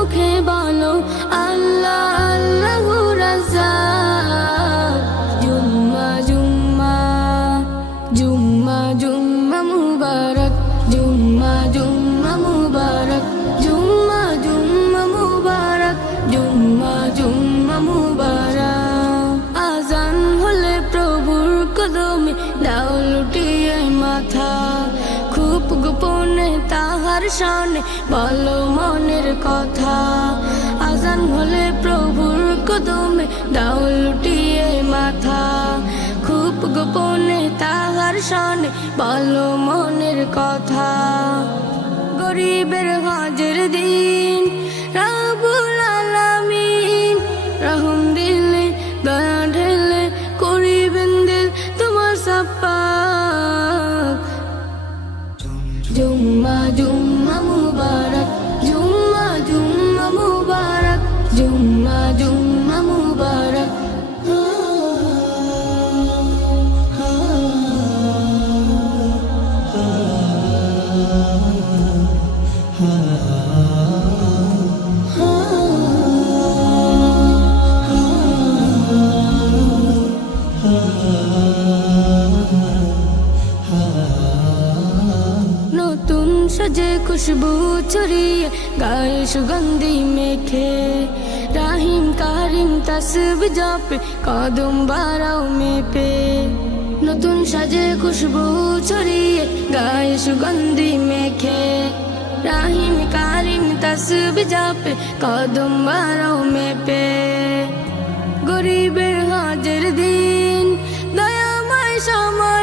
মুখে বলো আল্লাহ আল্লাহু রাজ্জাক। জুম্মা জুম্মা জুম্মা জুম্মা মুবারক, জুম্মা জুম্মা মুবারক, জুম্মা জুম্মা মুবারক, জুম্মা জুম্মা মুবারক। আজান হলে প্রভুর কদমে দাও লুটিয়ে মাথা, খুব গোপনে তাহার শানে বলো মনের কথা। আজান হলে প্রভুর কদমে দাও লুটিয়ে মাথা, খুব গোপনে তাহার শানে বলো মনের কথা। গরিবের হজের দিন রব্বুল আলামিন রহম দিলে দয়া ঢেলে করিবেন দিল তোমার সাপ্পাক। জুম্মা জুম্মা মুবারক, জুম্মা জুম্মা মুবারক, জুম্মা জুম্মা মুবারক। নতুন সাজে খুশবু ছড়িয়ে গায়ে সুগন্ধি মেখে, রাহিম কারিম তাসবিহ জপে কদম বাড়াও মেপে। নতুন সাজে খুশবু ছড়িয়ে গায়ে সুগন্ধি মেখে, রাহিম কারিম তাসবিহ জপে কদম বাড়াও মেপে। গরিবের হজের দিন দয়াময় সময়